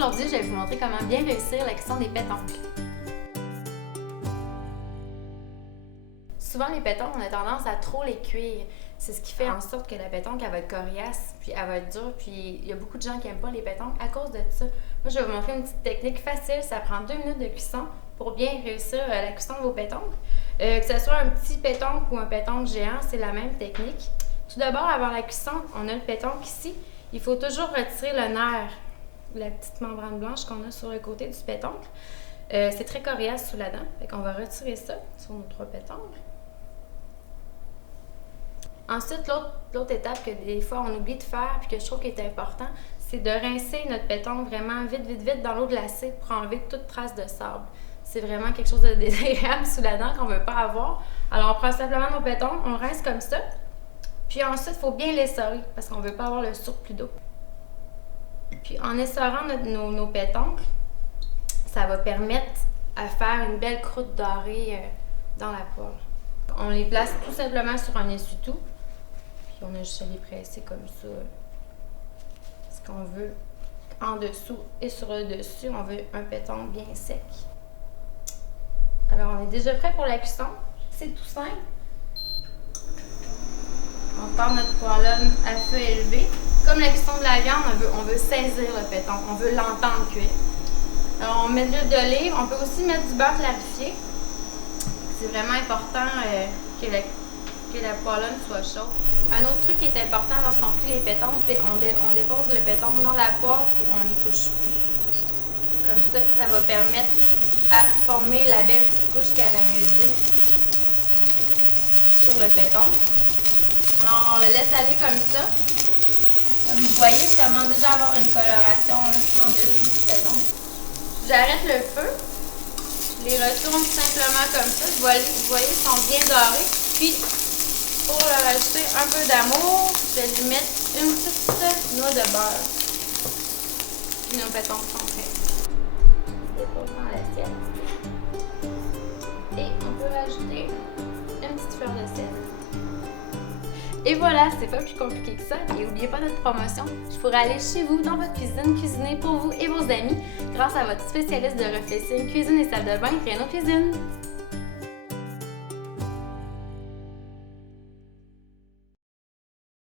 Aujourd'hui, je vais vous montrer comment bien réussir la cuisson des pétoncles. Souvent, les pétoncles, on a tendance à trop les cuire. C'est ce qui fait en sorte que la pétoncle, elle va être coriace, puis elle va être dure, puis il y a beaucoup de gens qui n'aiment pas les pétoncles à cause de ça. Moi, je vais vous montrer une petite technique facile. Ça prend 2 minutes de cuisson pour bien réussir la cuisson de vos pétoncles. Que ce soit un petit pétoncle ou un pétoncle géant, c'est la même technique. Tout d'abord, avant la cuisson, on a le pétoncle ici. Il faut toujours retirer le nerf, la petite membrane blanche qu'on a sur le côté du pétoncle. C'est très coriace sous la dent, fait qu'on va retirer ça sur nos 3 pétoncles. Ensuite, l'autre étape que des fois on oublie de faire et que je trouve qu'il est important, c'est de rincer notre pétoncle vraiment vite dans l'eau glacée pour enlever toute trace de sable. C'est vraiment quelque chose de désagréable sous la dent qu'on ne veut pas avoir. Alors, on prend simplement nos pétoncles, on rince comme ça. Puis ensuite, il faut bien l'essorer parce qu'on ne veut pas avoir le surplus d'eau. Puis en essorant nos pétoncles, ça va permettre à faire une belle croûte dorée dans la poêle. On les place tout simplement sur un essuie-tout. Puis on a juste à les presser comme ça. Ce qu'on veut en dessous et sur le dessus, on veut un pétoncle bien sec. Alors on est déjà prêt pour la cuisson. C'est tout simple. On part notre poêlonne à feu élevé. Comme la cuisson de la viande, on veut saisir le pétoncle, on veut l'entendre cuire. Alors on met de l'huile d'olive, on peut aussi mettre du beurre clarifié. C'est vraiment important que la poêlonne soit chaude. Un autre truc qui est important lorsqu'on cuit les pétoncles, c'est qu'on dépose le pétoncle dans la poêle puis on n'y touche plus. Comme ça, ça va permettre à former la belle petite couche caramélisée sur le pétoncle. Alors, on le laisse aller comme ça. Comme vous voyez, je commence déjà à avoir une coloration là, en dessous du pétoncle. J'arrête le feu. Je les retourne simplement comme ça. Vous voyez, ils sont bien dorés. Puis, pour leur ajouter un peu d'amour, je vais lui mettre une petite noix de beurre. Puis nos pétoncles sont prêts. Je dépose dans l'assiette. Et on peut rajouter une petite fleur de sel. Et voilà, c'est pas plus compliqué que ça. Et n'oubliez pas notre promotion. Je pourrais aller chez vous, dans votre cuisine, cuisiner pour vous et vos amis grâce à votre spécialiste de reflexing, cuisine et salle de bain, Renaud Cuisine.